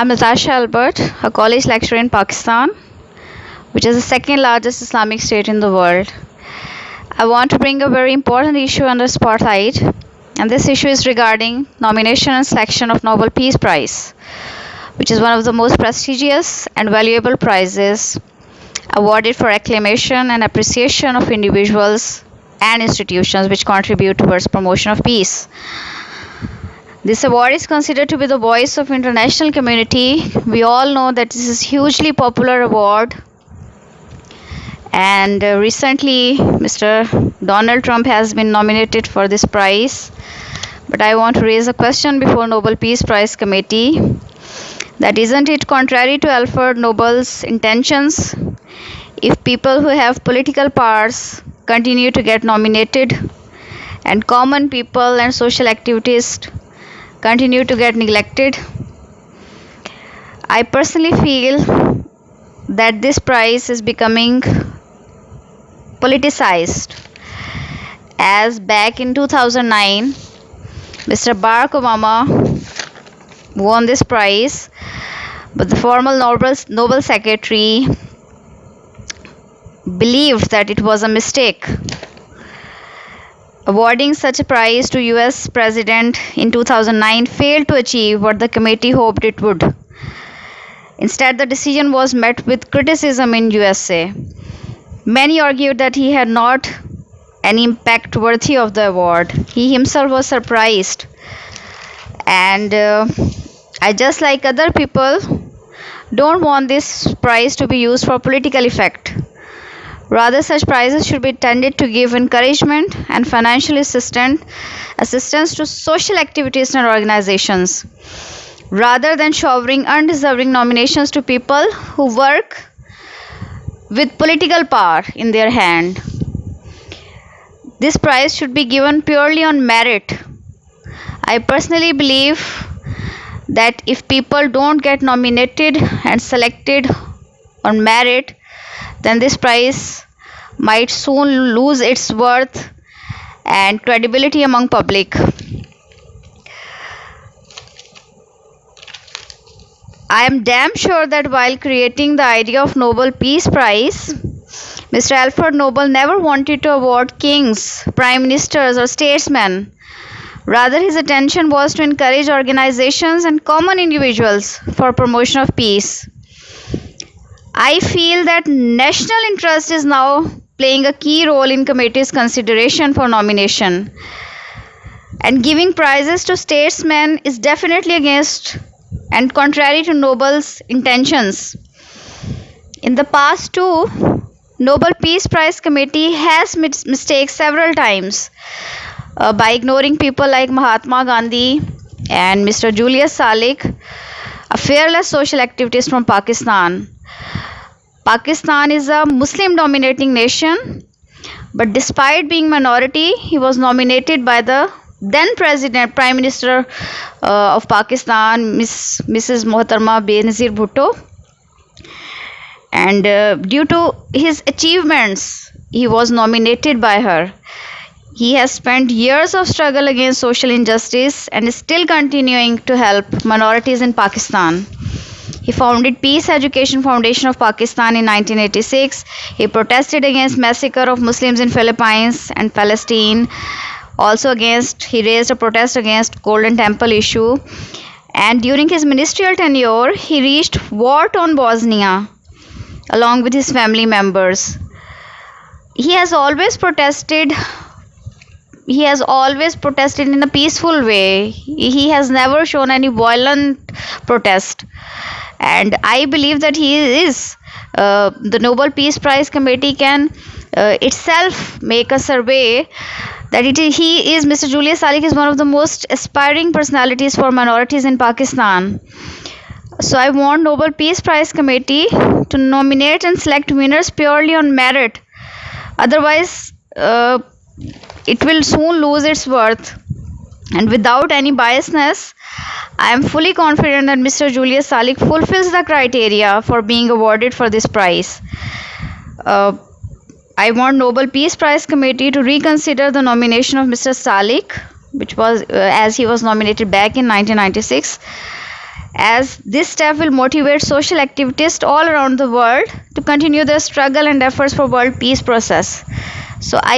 I'm Natasha Albert, a college lecturer in Pakistan, which is the second largest Islamic state in the world. I want to bring a very important issue under spotlight, and this issue is regarding nomination and selection of Nobel Peace Prize, which is one of the most prestigious and valuable prizes awarded for acclamation and appreciation of individuals and institutions which contribute towards promotion of peace. This award is considered to be the voice of international community. We all know that this is hugely popular award, and recently Mr. Donald Trump has been nominated for this prize. But I want to raise a question before Nobel Peace Prize Committee, that isn't it contrary to Alfred Nobel's intentions if people who have political powers continue to get nominated and common people and social activists continue to get neglected? I personally feel that this prize is becoming politicized, as back in 2009 Mr. Barack Obama won this prize, but the former Nobel Secretary believed that it was a mistake. Awarding such a prize to US President in 2009 failed to achieve what the committee hoped it would. Instead, the decision was met with criticism in USA. Many argued that he had not any impact worthy of the award. He himself was surprised. And I, just like other people, don't want this prize to be used for political effect. Rather, such prizes should be intended to give encouragement and financial assistance to social activities and organizations, rather than showering undeserving nominations to people who work with political power in their hand. This prize should be given purely on merit. I personally believe that if people don't get nominated and selected on merit, then this prize might soon lose its worth and credibility among public. I am damn sure that while creating the idea of Nobel Peace Prize, Mr. Alfred Nobel never wanted to award kings, prime ministers, or statesmen. Rather, his intention was to encourage organizations and common individuals for promotion of peace. I feel that national interest is now playing a key role in committee's consideration for nomination, and giving prizes to statesmen is definitely against and contrary to Nobel's intentions. In the past too, Nobel Peace Prize Committee has made mistakes several times by ignoring people like Mahatma Gandhi and Mr. Julius Salik, a fearless social activist from Pakistan. Pakistan is a Muslim-dominating nation, but despite being minority, he was nominated by the then Prime Minister of Pakistan, Mrs. Mohatama Benazir Bhutto. And due to his achievements, he was nominated by her. He has spent years of struggle against social injustice and is still continuing to help minorities in Pakistan. He founded Peace Education Foundation of Pakistan in 1986. He protested against massacre of Muslims in Philippines and Palestine. He raised a protest against Golden Temple issue. And during his ministerial tenure, he reached war-torn Bosnia along with his family members. He has always protested in a peaceful way. He has never shown any violent protest. And I believe that the Nobel Peace Prize Committee can itself make a survey that Mr. Julius Salik is one of the most aspiring personalities for minorities in Pakistan. So I want Nobel Peace Prize Committee to nominate and select winners purely on merit. Otherwise, it will soon lose its worth. And without any biasness, I am fully confident that Mr. Julius Salik fulfills the criteria for being awarded for this prize. I want Nobel Peace Prize Committee to reconsider the nomination of Mr. Salik, which was as he was nominated back in 1996, as this step will motivate social activists all around the world to continue their struggle and efforts for world peace process. So I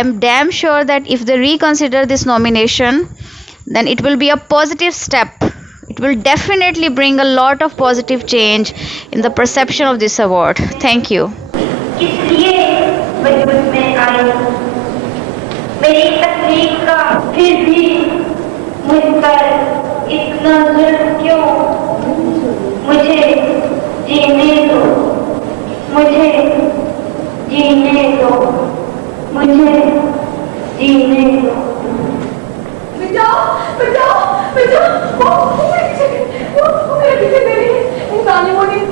am damn sure that if they reconsider this nomination, then it will be a positive step. It will definitely bring a lot of positive change in the perception of this award. Thank you. इसलिए वजूद में आई मेरी तकलीफ का फिर भी मुझ पर इतना जुल्म क्यों मुझे जीने दो मुझे जीने दो मुझे जीने दो बचाओ बचाओ बचाओ वो मेरे पीछे मेरी जालिमों ने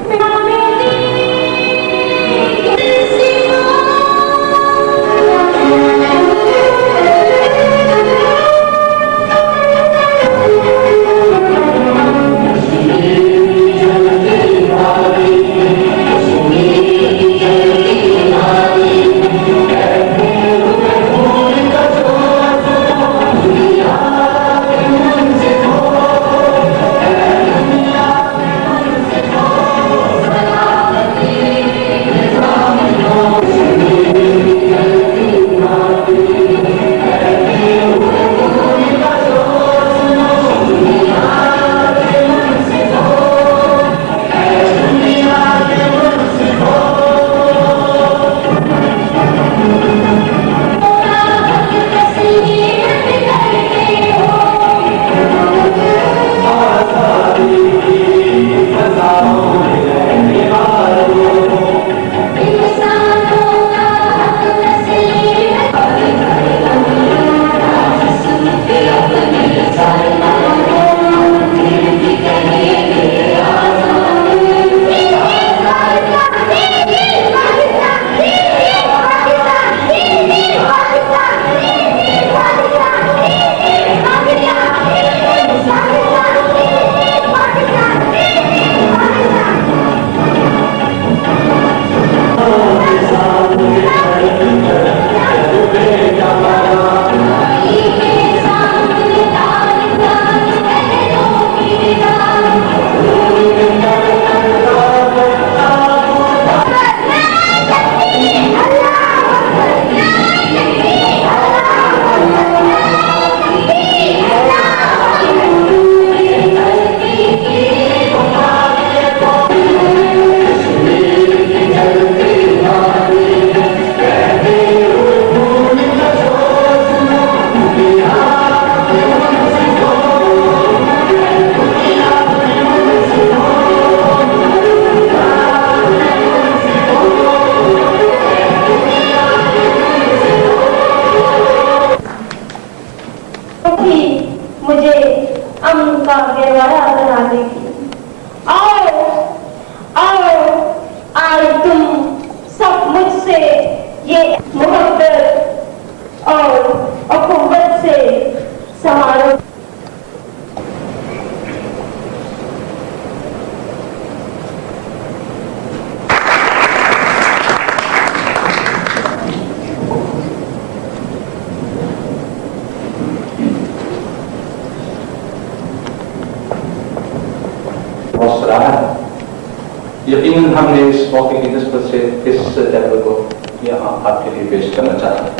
यकीनन हमने इस मौके की निस्बत से इस जगह को यहाँ आपके लिए पेश करना चाहते हैं।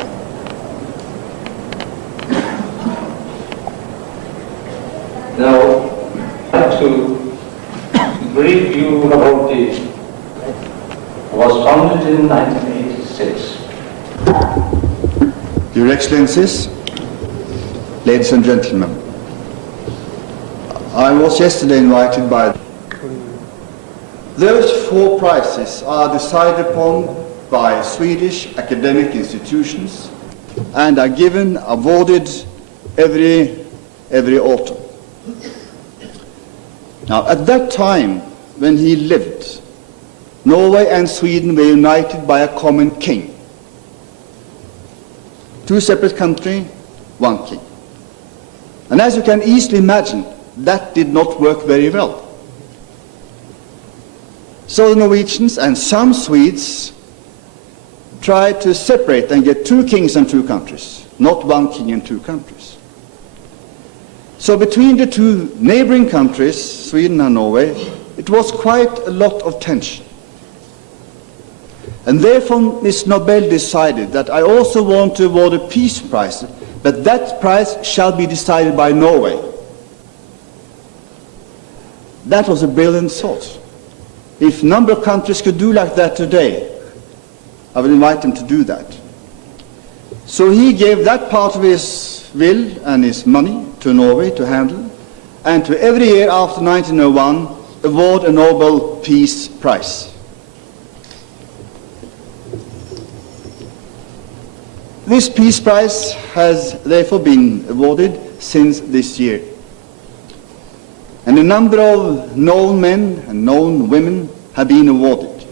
Now, I'd like to brief you about the was founded in 1986. Your Excellencies, ladies and gentlemen, I was yesterday invited by those 4 prizes are decided upon by Swedish academic institutions and are awarded every autumn. Now, at that time when he lived, Norway and Sweden were united by a common king. 2 separate countries, 1 king. And as you can easily imagine, that did not work very well. So the Norwegians and some Swedes tried to separate and get 2 kings and 2 countries, not 1 king and 2 countries. So between the two neighboring countries, Sweden and Norway, it was quite a lot of tension. And therefore Ms. Nobel decided that I also want to award a peace prize, but that prize shall be decided by Norway. That was a brilliant thought. If a number of countries could do like that today, I would invite them to do that. So he gave that part of his will and his money to Norway to handle, and to every year after 1901 award a Nobel Peace Prize. This Peace Prize has therefore been awarded since this year. And a number of known men and known women have been awarded.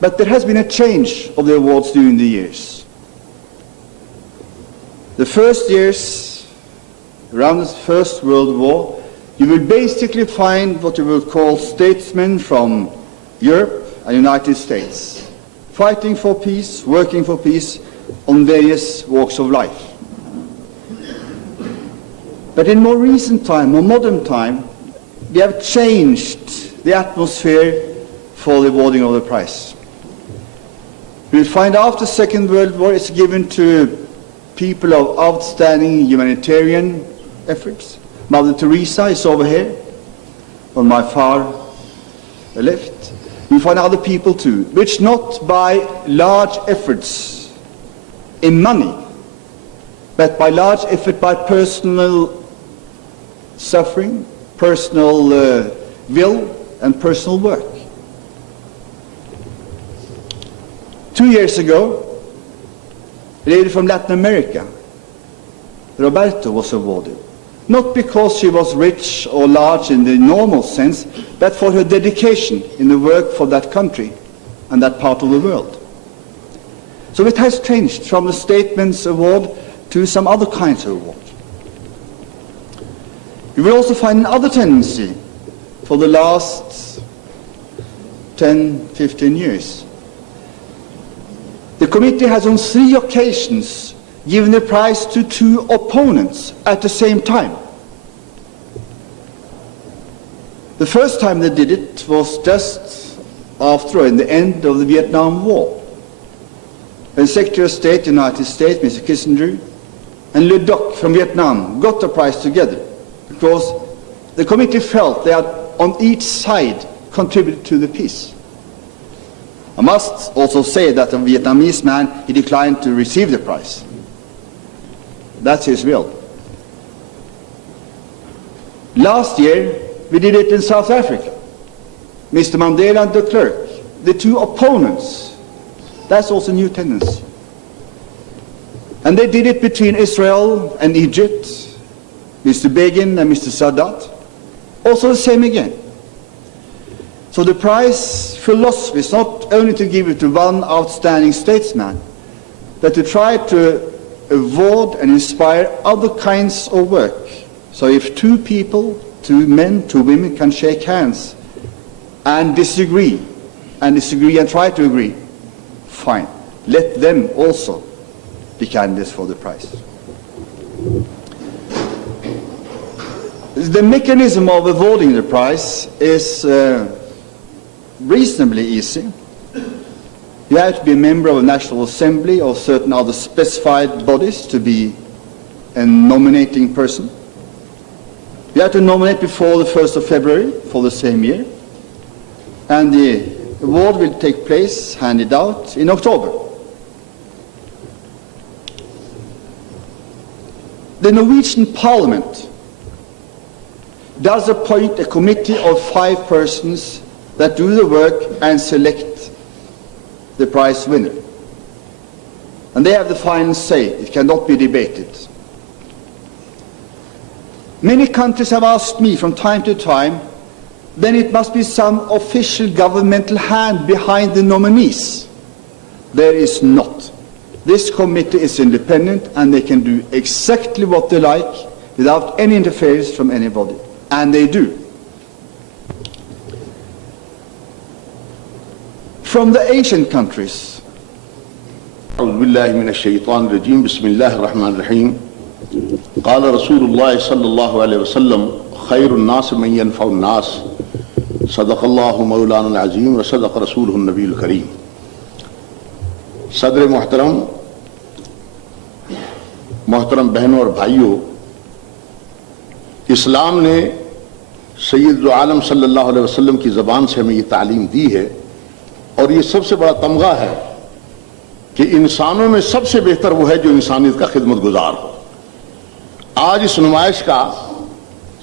But there has been a change of the awards during the years. The first years, around the First World War, you will basically find what you will call statesmen from Europe and United States, fighting for peace, working for peace on various walks of life. But in more recent time, more modern time, we have changed the atmosphere for the awarding of the prize. We will find after the Second World War it's given to people of outstanding humanitarian efforts. Mother Teresa is over here, on my far left. We find other people too, which not by large efforts in money, but by large effort by personal suffering, personal will, and personal work. 2 years ago, a lady from Latin America, Roberto, was awarded. Not because she was rich or large in the normal sense, but for her dedication in the work for that country and that part of the world. So it has changed from the Statesman's Award to some other kinds of award. You will also find another tendency for the last 10, 15 years. The committee has on 3 occasions given the prize to 2 opponents at the same time. The first time they did it was just after, in the end of the Vietnam War, when Secretary of State, United States, Mr. Kissinger, and Le Duc from Vietnam got the prize together, because the committee felt they had on each side contributed to the peace. I must also say that the Vietnamese man, he declined to receive the prize. That's his will. Last year, we did it in South Africa. Mr. Mandela and de Klerk, the 2 opponents. That's also a new tendency. And they did it between Israel and Egypt, Mr. Begin and Mr. Sadat. Also the same again. So the prize philosophy is not only to give it to one outstanding statesman, but to try to award and inspire other kinds of work. So if 2 people, 2 men, 2 women can shake hands and disagree and try to agree, fine. Let them also be candidates for the prize. The mechanism of awarding the prize is reasonably easy. You have to be a member of a National Assembly or certain other specified bodies to be a nominating person. You have to nominate before the 1st of February for the same year. And the award will take place, handed out, in October. The Norwegian Parliament does appoint a committee of 5 persons that do the work and select the prize winner. And they have the final say. It cannot be debated. Many countries have asked me from time to time, then it must be some official governmental hand behind the nominees. There is not. This committee is independent and they can do exactly what they like without any interference from anybody. And they do. From the Asian countries, أعوذ بالله من الشيطان الرجيم بسم الله الرحمن الرحيم قال رسول اللہ صلی اللہ علیہ وسلم خیر الناس من ينفع الناس صدق اللہ مولانا العظیم و صدق رسولہ النبی الکریم. صدر محترم بہنوں اور بھائیوں، اسلام نے سید العالم صلی اللہ علیہ وسلم کی زبان سے ہمیں یہ تعلیم دی ہے، اور یہ سب سے بڑا تمغہ ہے کہ انسانوں میں سب سے بہتر وہ ہے جو انسانیت کا خدمت گزار ہو. آج اس نمائش کا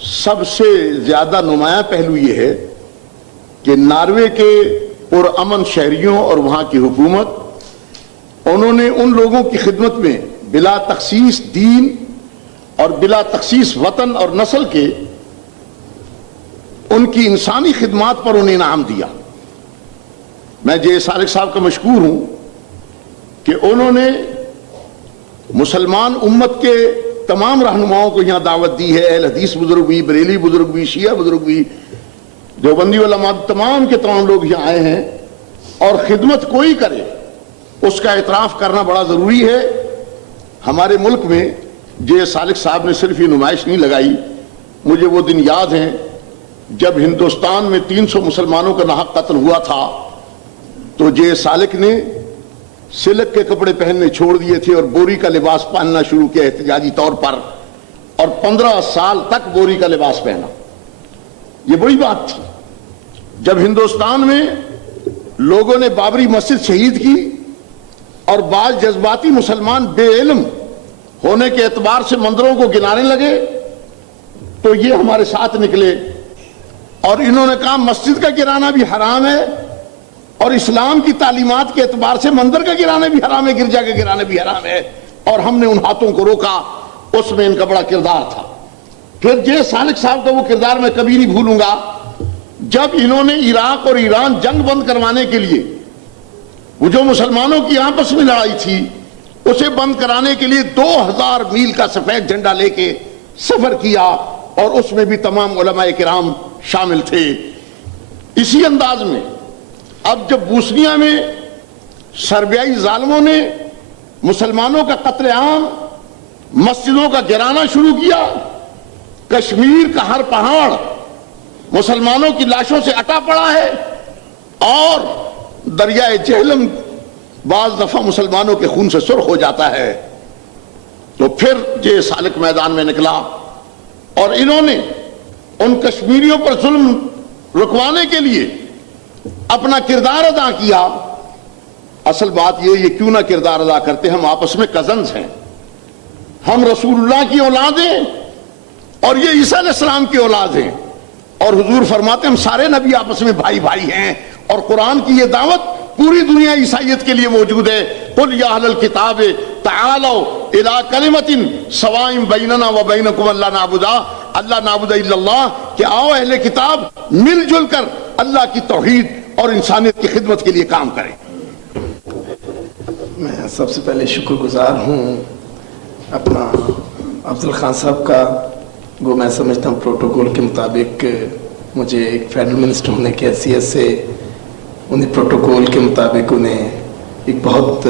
سب سے زیادہ نمایاں پہلو یہ ہے کہ ناروے کے پرامن شہریوں اور وہاں کی حکومت، انہوں نے ان لوگوں کی خدمت میں بلا تخصیص دین اور بلا تخصیص وطن اور نسل کے ان کی انسانی خدمات پر انہیں انعام دیا. میں جے سالک صاحب کا مشکور ہوں کہ انہوں نے مسلمان امت کے تمام رہنماؤں کو یہاں دعوت دی ہے. اہل حدیث بزرگ بھی، بریلی بزرگ بھی، شیعہ بزرگ بھی، دیوبندی علماء، تمام کے تمام لوگ یہاں آئے ہیں، اور خدمت کوئی کرے اس کا اعتراف کرنا بڑا ضروری ہے. ہمارے ملک میں جے سالک صاحب نے صرف یہ نمائش نہیں لگائی، مجھے وہ دن یاد ہیں جب ہندوستان میں 300 مسلمانوں کا ناحق قتل ہوا تھا تو جے سالک نے سلک کے کپڑے پہننے چھوڑ دیے تھے اور بوری کا لباس پہننا شروع کیا احتجاجی طور پر، اور 15 سال تک بوری کا لباس پہنا. یہ بڑی بات تھی. جب ہندوستان میں لوگوں نے بابری مسجد شہید کی اور بعض جذباتی مسلمان بے علم ہونے کے اعتبار سے مندروں کو گنانے لگے تو یہ ہمارے ساتھ نکلے اور انہوں نے کہا مسجد کا گرانا بھی حرام ہے اور اسلام کی تعلیمات کے اعتبار سے مندر کا گرانا بھی حرام ہے، گرجا کا گرانا بھی حرام ہے، اور ہم نے ان ہاتھوں کو روکا. اس میں ان کا بڑا کردار تھا. پھر جے سالک صاحب کا وہ کردار میں کبھی نہیں بھولوں گا جب انہوں نے عراق اور ایران جنگ بند کروانے کے لیے وہ جو مسلمانوں کی آپس میں لڑائی تھی اسے بند کرانے کے لیے 2000 میل کا سفید جھنڈا لے کے سفر کیا، اور اس میں بھی تمام علماء کرام شامل تھے. اسی انداز میں اب جب بوسنیا میں سربیائی ظالموں نے مسلمانوں کا قتل عام، مسجدوں کا گرانا شروع کیا، کشمیر کا ہر پہاڑ مسلمانوں کی لاشوں سے اٹا پڑا ہے، اور دریائے جہلم بعض دفعہ مسلمانوں کے خون سے سرخ ہو جاتا ہے، تو پھر جے سالک میدان میں نکلا اور انہوں نے ان کشمیریوں پر ظلم رکوانے کے لیے اپنا کردار ادا کیا. اصل بات یہ کیوں نہ کردار ادا کرتے، ہم آپس میں کزنز ہیں، ہم رسول اللہ کی اولاد ہیں اور یہ عیسیٰ علیہ السلام کی اولاد ہیں، اور حضور فرماتے ہم سارے نبی آپس میں بھائی بھائی ہیں، اور قرآن کی یہ دعوت پوری دنیا عیسائیت کے لیے موجود ہے. قل یا اہل الکتاب تعالوا الی کلمۃ سواء بیننا وبینکم اللہ نعبد الا اللہ، کہ آؤ اہل کتاب مل جل کر اللہ کی توحید اور انسانیت کی خدمت کے لیے کام کریں. میں سب سے پہلے شکر گزار ہوں اپنا افضل خان صاحب کا. وہ میں سمجھتا ہوں پروٹوکول کے مطابق مجھے ایک فیڈرل منسٹر ہونے کی حیثیت سے انہیں پروٹوکول کے مطابق انہیں ایک بہت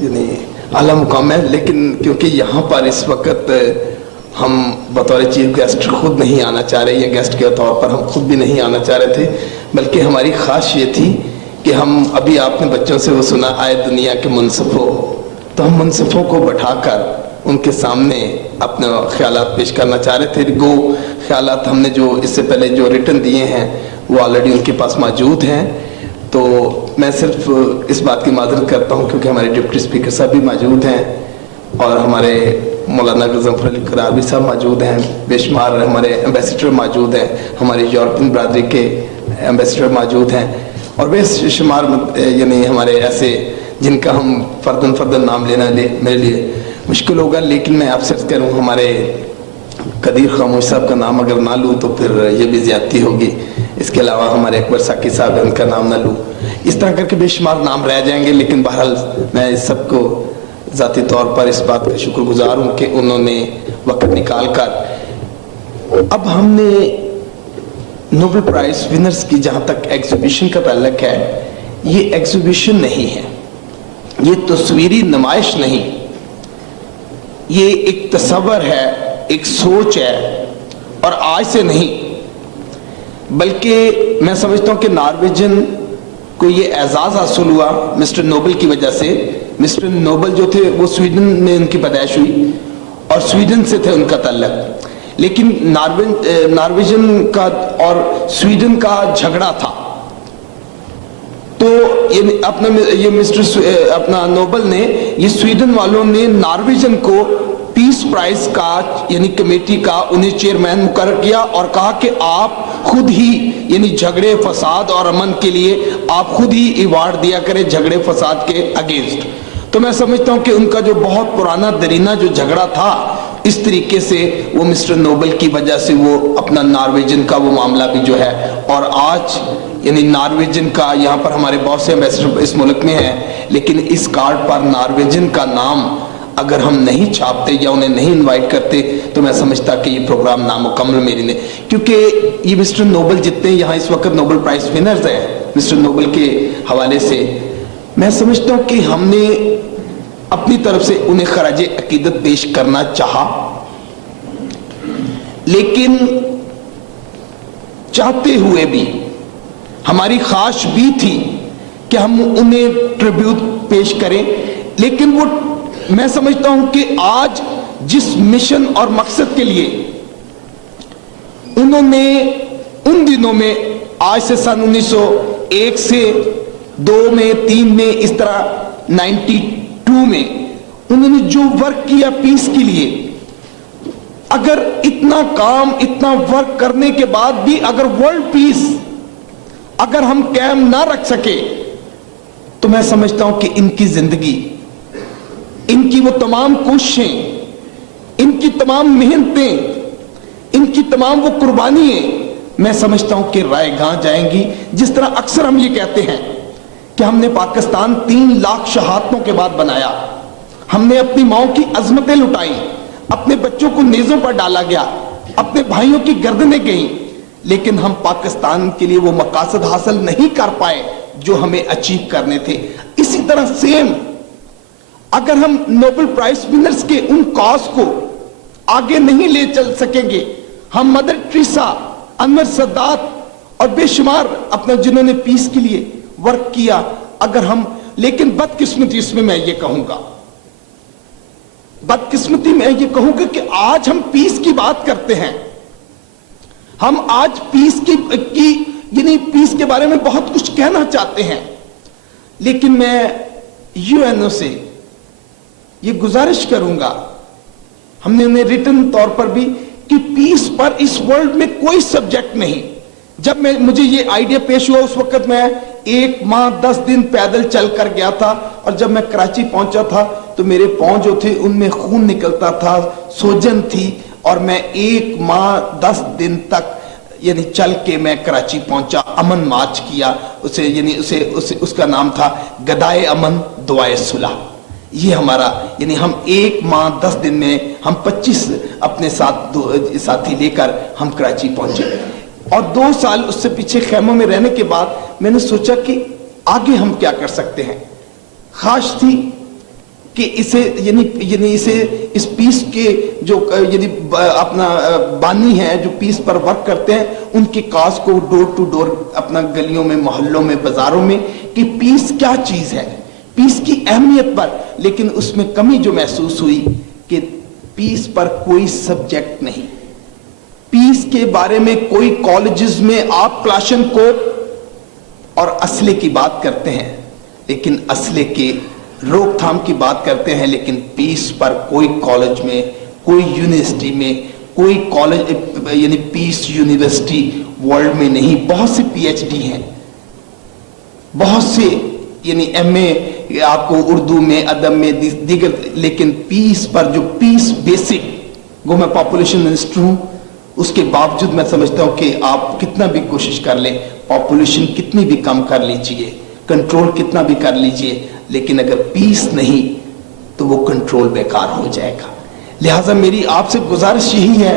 یعنی اعلیٰ مقام ہے، لیکن کیونکہ یہاں پر اس وقت ہم بطور چیف گیسٹ خود نہیں آنا چاہ رہے، یا گیسٹ کے طور پر ہم خود بھی نہیں آنا چاہ رہے تھے، بلکہ ہماری خواہش یہ تھی کہ ہم ابھی آپ نے بچوں سے وہ سنا آئے دنیا کے منصف ہو، تو ہم منصفوں کو بٹھا کر ان کے سامنے اپنے خیالات پیش کرنا چاہ رہے تھے. وہ خیالات ہم نے جو اس سے پہلے جو ریٹن دیے ہیں وہ آلریڈی ان کے پاس موجود ہیں. تو میں صرف اس بات کی معذرت کرتا ہوں کیونکہ ہمارے ڈپٹی اسپیکر صاحب بھی موجود ہیں اور ہمارے مولانا غضنفر علی قرابی صاحب موجود ہیں، بے شمار ہمارے ایمبیسیڈر موجود ہیں، ہماری یورپین برادری کے ایمبیسیڈر موجود ہیں، اور بے شمار یعنی ہمارے ایسے جن کا ہم فردن نام لینا میرے لیے مشکل ہوگا. لیکن میں آپ سے عرض کروں ہمارے قدیر خاموش صاحب کا نام اگر نہ لوں تو پھر یہ بھی زیادتی ہوگی. اس کے علاوہ ہمارے اکبر ساکی صاحب ان کا نام نہ لوں، اس طرح کر کے بے شمار نام رہ جائیں گے. لیکن بہرحال میں اس سب کو ذاتی طور پر اس بات کا شکر گزار ہوں کہ انہوں نے وقت نکال کر. اب ہم نے نوبل پرائز ونرز کی جہاں تک ایگزیبیشن کا تعلق ہے، یہ ایگزیبیشن نہیں ہے، یہ تصویری نمائش نہیں، یہ ایک تصور ہے ایک سوچ ہے، اور آج سے نہیں بلکہ میں سمجھتا ہوں کہ نارویجن کو یہ اعزاز حاصل ہوا مسٹر نوبل کی وجہ سے. مسٹر نوبل جو تھے وہ سویڈن میں ان کی پیدائش ہوئی اور سویڈن سے تھے ان کا تعلق، لیکن نارویجن کا اور سویڈن کا جھگڑا تھا. تو یہ اپنا نوبل نے، یہ سویڈن والوں نے نارویجن کو پیس پرائز کا یعنی کمیٹی کا انہیں چیئرمین مقرر کیا اور کہا کہ آپ خود ہی یعنی جھگڑے فساد اور امن کے لیے آپ خود ہی ایوارڈ دیا کریں جھگڑے فساد کے اگینسٹ. تو میں سمجھتا ہوں کہ ان کا جو بہت پرانا درینہ جو جھگڑا تھا، اس طریقے سے وہ مسٹر نوبل کی وجہ سے وہ اپنا نارویجن کا وہ معاملہ بھی جو ہے، اور آج یعنی نارویجن کا یہاں پر ہمارے بہت سے ایمبیسڈر اس ملک میں ہیں، لیکن اس کارڈ پر نارویجن کا نام اگر ہم نہیں چھاپتے یا انہیں نہیں انوائٹ کرتے تو میں سمجھتا کہ یہ پروگرام نامکمل میری نے. کیونکہ یہ مسٹر نوبل جتنے یہاں اس وقت نوبل پرائز ونرز ہیں مسٹر نوبل کے حوالے سے، میں سمجھتا ہوں کہ ہم نے اپنی طرف سے انہیں خراج عقیدت پیش کرنا چاہا، لیکن چاہتے ہوئے بھی ہماری خواہش بھی تھی کہ ہم انہیں ٹریبیوٹ پیش کریں. لیکن وہ میں سمجھتا ہوں کہ آج جس مشن اور مقصد کے لیے انہوں نے ان دنوں میں، آج سے سن 1901 سے 2 میں 3 میں اس طرح 92 میں انہوں نے جو ورک کیا پیس کے لیے، اگر اتنا کام اتنا ورک کرنے کے بعد بھی اگر ورلڈ پیس اگر ہم قائم نہ رکھ سکے تو میں سمجھتا ہوں کہ ان کی زندگی، ان کی وہ تمام کوششیں، ان کی تمام محنتیں، ان کی تمام وہ قربانیاں میں سمجھتا ہوں کہ رائے گاہ جائیں گی. جس طرح اکثر ہم یہ کہتے ہیں کہ ہم نے پاکستان 3 لاکھ شہادتوں کے بعد بنایا، ہم نے اپنی ماؤں کی عظمتیں لٹائیں، اپنے بچوں کو نیزوں پر ڈالا گیا، اپنے بھائیوں کی گردنیں گئیں، لیکن ہم پاکستان کے لیے وہ مقاصد حاصل نہیں کر پائے جو ہمیں اچیو کرنے تھے. اسی طرح سیم اگر ہم نوبل پرائز ونرز کے ان کاز کو آگے نہیں لے چل سکیں گے، ہم مدر ٹریسا، انور سادات اور بے شمار اپنا جنہوں نے پیس کے لیے ورک کیا، اگر ہم، لیکن بدقسمتی اس میں یہ کہوں گا، بدقسمتی میں یہ کہوں گا کہ آج ہم پیس کی بات کرتے ہیں، ہم آج پیس کی یعنی پیس کے بارے میں بہت کچھ کہنا چاہتے ہیں، لیکن میں UN سے یہ گزارش کروں گا، ہم نے انہیں ریٹن طور پر بھی، کہ پیس پر اس ورلڈ میں کوئی سبجیکٹ نہیں. جب مجھے یہ آئیڈیا پیش ہوا اس وقت میں 1 ماہ 10 دن پیدل چل کر گیا تھا، اور جب میں کراچی پہنچا تھا تو میرے پاؤں جو تھے ان میں خون نکلتا تھا، سوجن تھی، اور میں 1 ماہ 10 دن تک یعنی چل کے میں کراچی پہنچا. امن مارچ کیا، اس کا نام تھا گدائے امن دعائے صلح. یہ ہمارا یعنی ہم 1 ماہ 10 دن میں ہم 25 اپنے ساتھ ساتھی لے کر ہم کراچی پہنچے، اور 2 سال اس سے پیچھے خیموں میں رہنے کے بعد میں نے سوچا کہ آگے ہم کیا کر سکتے ہیں. خواہش تھی کہ اس پیس کے جو یعنی اپنا بانی ہیں جو پیس پر ورک کرتے ہیں، ان کے کاز کو ڈور ٹو ڈور اپنا گلیوں میں، محلوں میں، بازاروں میں، کہ پیس کیا چیز ہے، پیس کی اہمیت پر. لیکن اس میں کمی جو محسوس ہوئی کہ پیس پر کوئی سبجیکٹ نہیں، پیس کے بارے میں کوئی کالجز میں آپ کلاشن کوپ اور اسلحے کی بات کرتے ہیں، لیکن اسلحے کے روک تھام کی بات کرتے ہیں، لیکن پیس پر کوئی کالج میں، کوئی یونیورسٹی میں، کوئی کالج یعنی پیس یونیورسٹی ورلڈ میں نہیں. بہت سے PhD ہیں، بہت سے یعنی MA آپ کو اردو میں، ادب میں، دیگر، لیکن پیس پر جو پیس بیسک، گو میں پاپولیشن منسٹر ہوں، اس کے باوجود میں سمجھتا ہوں کہ آپ کتنا بھی کوشش کر لیں، پاپولیشن کتنی بھی کم کر لیجئے، کنٹرول کتنا بھی کر لیجئے، لیکن اگر پیس نہیں تو وہ کنٹرول بیکار ہو جائے گا. لہٰذا میری آپ سے گزارش یہی ہے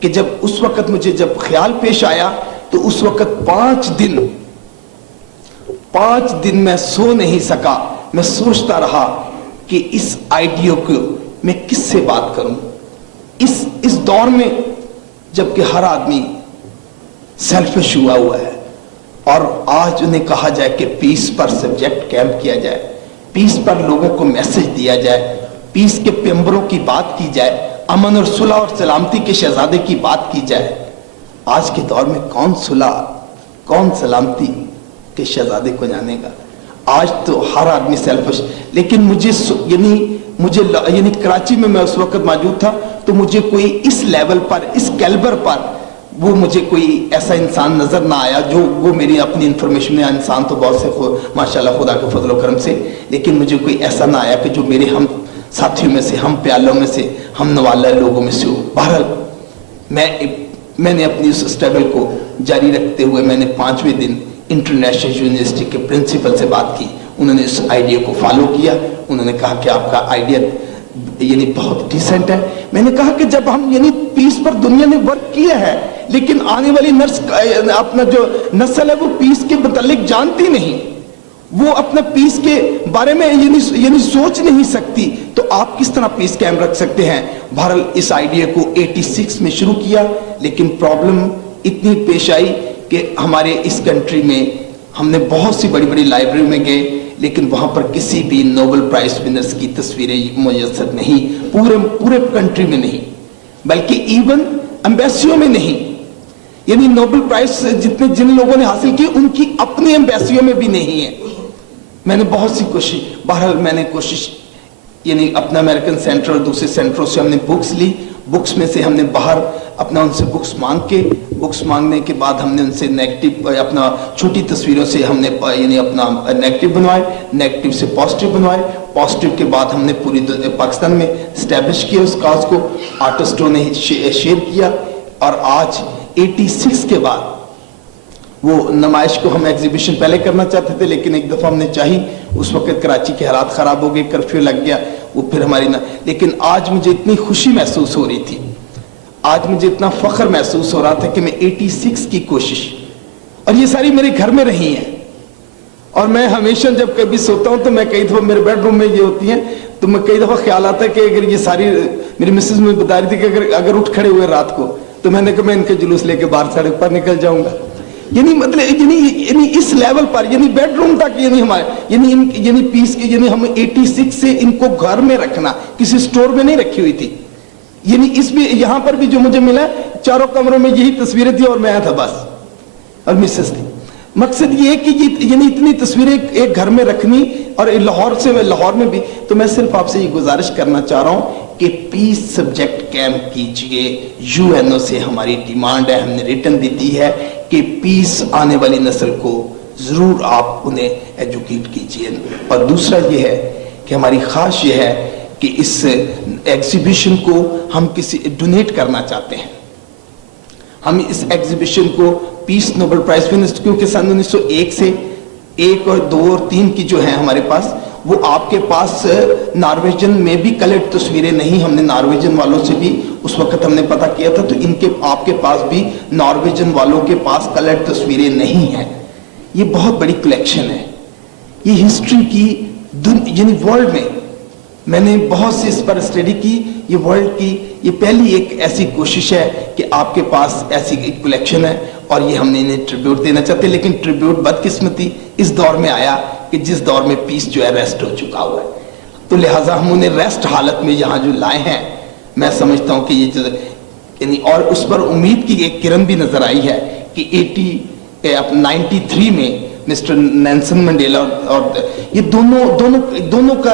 کہ جب اس وقت مجھے جب خیال پیش آیا تو اس وقت 5 دن میں سو نہیں سکا. میں سوچتا رہا کہ اس آئیڈیا کو میں کس سے بات کروں. اس دور میں جبکہ ہر آدمی سیلفش ہوا ہے اور آج انہیں کہا جائے کہ پیس پر سبجیکٹ کیمپ کیا جائے, پیس پر لوگوں کو میسج دیا جائے, پیس کے پیمبروں کی بات کی جائے, امن اور صلح اور سلامتی کے شہزادے کی بات کی جائے, آج کے دور میں کون صلح کون سلامتی کے شہزادے کو جانے گا؟ آج تو ہر آدمی سیلفش. لیکن مجھے کراچی میں اس وقت موجود تھا تو مجھے کوئی اس لیول پر, اس کیلبر پر وہ مجھے کوئی ایسا انسان نظر نہ آیا جو وہ میری اپنی انفارمیشن میں, انسان تو بہت سے ماشاءاللہ خدا کے فضل و کرم سے, لیکن مجھے کوئی ایسا نہ آیا کہ جو میرے ہم ساتھیوں میں سے, ہم پیالوں میں سے, ہم نوالا لوگوں میں سے ہو. بہرحال میں نے اپنی اس اسٹرگل کو جاری رکھتے ہوئے میں نے 5ویں دن انٹرنیشنل یونیورسٹی کے پرنسپل سے بات کی. انہوں نے اس آئیڈیا کو فالو کیا. انہوں نے کہا کہ آپ کا آئیڈیا بہت ڈیسنٹ ہے. میں نے کہا کہ جب ہم پیس پر دنیا نے ورک کیا ہے لیکن آنے والی اپنا جو نسل ہے وہ پیس کے متعلق جانتی نہیں, وہ اپنا پیس کے بارے میں سوچ نہیں سکتی, تو آپ کس طرح پیس قائم رکھ سکتے ہیں؟ بہرحال اس آئیڈیا کو 86 میں شروع کیا, لیکن پرابلم اتنی پیش آئی کہ ہمارے اس کنٹری میں ہم نے بہت سی بڑی بڑی لائبریری میں گئے لیکن وہاں پر کسی بھی نوبل پرائز ونرز کی تصویریں میسر نہیں, پورے کنٹری میں نہیں, بلکہ ایون ایمبیسیوں میں نہیں. نوبل پرائز جن لوگوں نے حاصل کی ان کی اپنی ایمبیسیوں میں بھی نہیں ہے. میں نے بہت سی کوشش, بہرحال میں نے کوشش اپنا امریکن سینٹر اور دوسرے سینٹروں سے ہم نے بکس لی. بکس میں سے ہم نے باہر اپنا ان سے بکس مانگنے کے بعد ہم نے ان سے نیگیٹو اپنا چھوٹی تصویروں سے ہم نے اپنا نیگیٹو بنوائے, نیگیٹو سے پازیٹیو بنوائے, پازیٹیو کے بعد ہم نے پوری پاکستان میں اسٹیبلش کیا اس کاز کو, آرٹسٹوں نے شیئر کیا. اور آج 86 کے بعد وہ نمائش کو ہم ایگزیبیشن پہلے کرنا چاہتے تھے لیکن ایک دفعہ ہم نے چاہی, اس وقت کراچی کے حالات خراب ہو گئے, کرفیو لگ گیا, وہ پھر ہماری لیکن آج مجھے اتنی خوشی محسوس ہو رہی تھی, آج مجھے اتنا فخر محسوس ہو رہا تھا کہ میں 86 کی کوشش, اور یہ ساری میرے گھر میں رہی ہیں, اور میں ہمیشہ جب کبھی سوتا ہوں تو میں کئی دفعہ میرے بیڈ روم میں یہ ہوتی ہیں تو میں کئی دفعہ خیال آتا ہے کہ اگر یہ ساری میری مسز مجھے بتا رہی تھی کہ اگر اٹھ کھڑے ہوئے رات کو تو میں نے کہا میں ان کے جلوس لے کے باہر سڑک پر نکل جاؤں گا. مطلب اس لیول پر بیڈ روم تک ہمارے پیس کی ہم 86 سے ان کو گھر میں رکھنا, کسی سٹور میں نہیں رکھی ہوئی تھی. اس میں یہاں پر بھی جو مجھے ملا چاروں کمروں میں یہی تصویریں تھی اور میں تھا بس, اور مسز تھی. مقصد یہ ہے کہ اتنی تصویریں ایک گھر میں رکھنی, اور لاہور میں بھی. تو میں صرف آپ سے یہ گزارش کرنا چاہ رہا ہوں کہ پیس سبجیکٹ کیمپ کیجئے. UN سے ہماری ڈیمانڈ ہے, ہم نے ریٹن بھی دی ہے کہ پیس آنے والی نسل کو ضرور آپ انہیں ایجوکیٹ کیجئے. اور دوسرا یہ ہے کہ ہماری خواہش یہ ہے کہ اس ایگزیبیشن کو ہم کسی ڈونیٹ کرنا چاہتے ہیں. ہم اس ایگزیبیشن کو پیس نوبل پرائز ونرز, کیونکہ سن 1901 سے 1 اور 2 اور 3 کی جو ہیں ہمارے پاس, وہ آپ کے پاس نارویجن میں بھی کلر تصویریں نہیں. ہم نے نارویجن والوں سے بھی اس وقت ہم نے پتہ کیا تھا, تو آپ کے پاس بھی نارویجن والوں کے پاس کلر تصویریں نہیں ہیں. یہ بہت بڑی کلیکشن ہے. یہ ہسٹری کی ورلڈ میں نے بہت سی اس پر اسٹڈی کی. یہ ورلڈ کی یہ پہلی ایک ایسی کوشش ہے کہ آپ کے پاس ایسی ایک کلیکشن ہے, اور یہ ہم نے انہیں ٹریبیوٹ دینا چاہتے ہیں. لیکن ٹریبیوٹ بدقسمتی اس دور میں آیا کہ جس دور میں پیس جو ہے ریسٹ ہو چکا ہوا ہے, تو لہٰذا ہم انہیں ریسٹ حالت میں یہاں جو لائے ہیں, میں سمجھتا ہوں کہ یہ اور اس پر امید کی ایک کرن بھی نظر آئی ہے کہ 93 میں مسٹر نیلسن منڈیلا اور یہ دونوں کا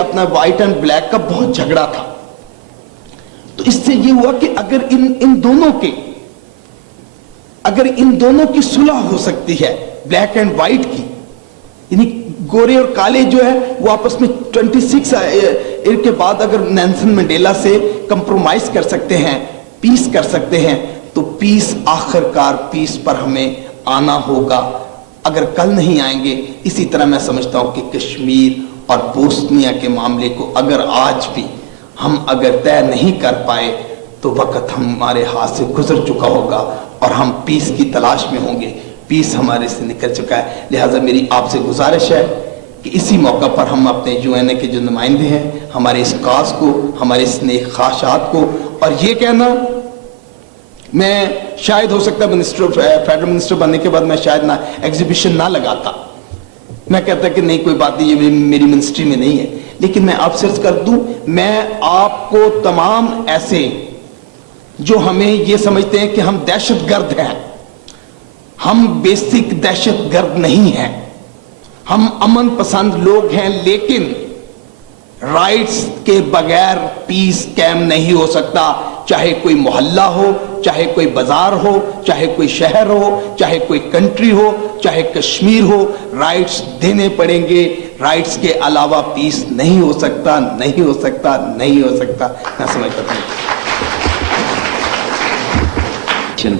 اپنا وائٹ اینڈ بلیک کا بہت جھگڑا تھا. تو اس سے یہ ہوا کہ اگر ان دونوں کی صلح ہو سکتی ہے, بلیک اینڈ وائٹ کی, گورے اور کالے جو ہے وہ آپس میں 26 کے بعد اگر نیلسن منڈیلا سے کمپرومائز کر سکتے ہیں, پیس کر سکتے ہیں, تو پیس آخرکار پیس پر ہمیں آنا ہوگا. اگر کل نہیں آئیں گے, اسی طرح میں سمجھتا ہوں کہ کشمیر اور بوسنیا کے معاملے کو اگر آج بھی ہم طے نہیں کر پائے تو وقت ہمارے ہاتھ سے گزر چکا ہوگا اور ہم پیس کی تلاش میں ہوں گے. پیس ہمارے سے نکل چکا ہے. لہٰذا میری آپ سے گزارش ہے کہ اسی موقع پر ہم اپنے UN کے جو نمائندے ہیں ہمارے اس کاز کو, ہمارے اس نیک خواہشات کو, اور یہ کہنا میں شاید ہو سکتا ہے فیڈرل منسٹر بننے کے بعد میں شاید نہ ایگزیبیشن نہ لگاتا, میں کہتا کہ نہیں کوئی بات نہیں, یہ میری منسٹری میں نہیں ہے. لیکن میں آپ سے عرض کر دوں, میں آپ کو تمام ایسے جو ہمیں یہ سمجھتے ہیں کہ ہم دہشت گرد ہیں, ہم بیسک دہشت گرد نہیں ہیں, ہم امن پسند لوگ ہیں, لیکن رائٹس کے بغیر پیس قائم نہیں ہو سکتا. چاہے کوئی محلہ ہو, چاہے کوئی بازار ہو, چاہے کوئی شہر ہو, چاہے کوئی کنٹری ہو, چاہے کشمیر ہو, رائٹس دینے پڑیں گے. رائٹس کے علاوہ پیس نہیں ہو سکتا, نہیں ہو سکتا, نہیں ہو سکتا. میں سمجھتا ہوں.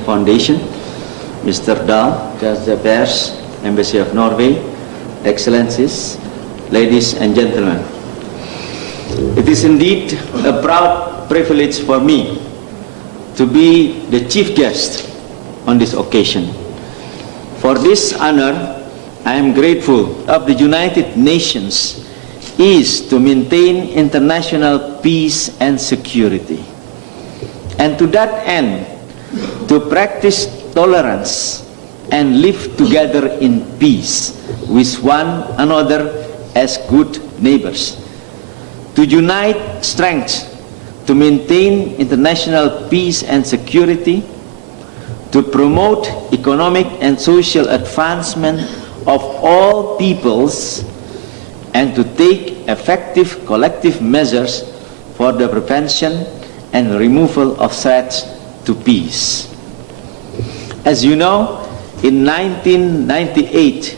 Foundation, Mr. Dahl, Judge the Bears, Embassy of Norway, Excellencies, ladies and gentlemen. It is indeed a proud privilege for me to be the chief guest on this occasion. For this honor, I am grateful of the United Nations is to maintain international peace and security. And to that end, to practice tolerance and live together in peace with one another as good neighbors. To unite strength to maintain international peace and security, to promote economic and social advancement of all peoples, and to take effective collective measures for the prevention and removal of threats to peace. As you know, in 1998,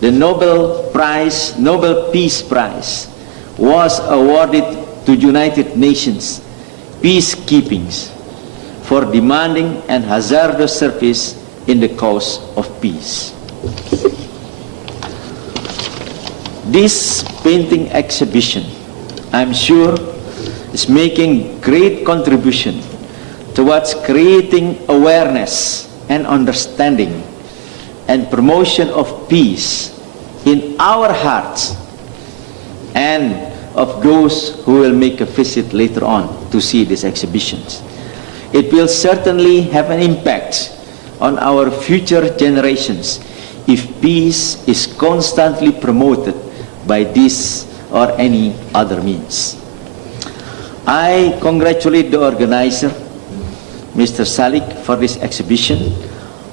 the Nobel Peace Prize was awarded to United Nations peacekeeping for demanding and hazardous service in the cause of peace. This painting exhibition, I'm sure, is making great contribution towards creating awareness and understanding and promotion of peace in our hearts and of those who will make a visit later on to see these exhibitions. It will certainly have an impact on our future generations if peace is constantly promoted by this or any other means. I congratulate the organizer, Mr. Salik, for this exhibition,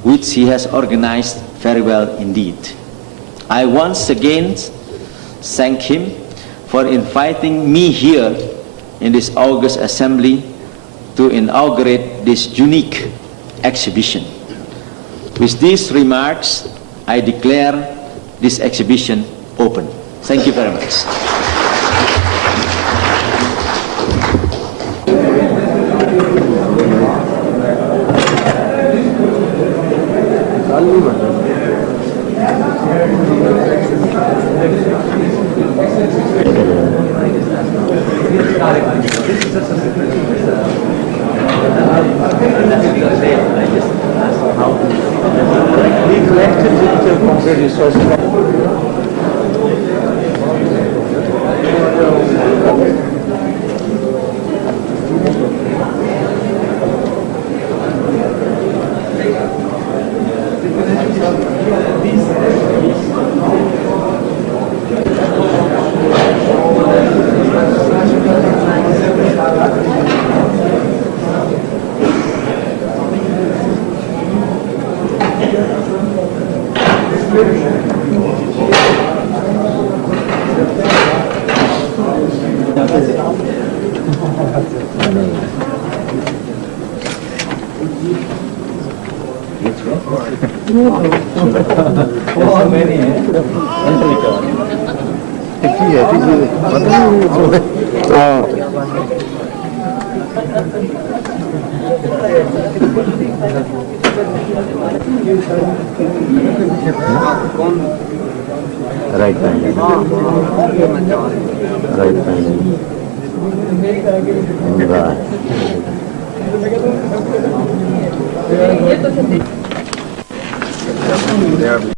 which he has organized very well indeed. I once again thank him for inviting me here in this August Assembly to inaugurate this unique exhibition. With these remarks, I declare this exhibition open. Thank you very much. Right hand. Right hand. Right.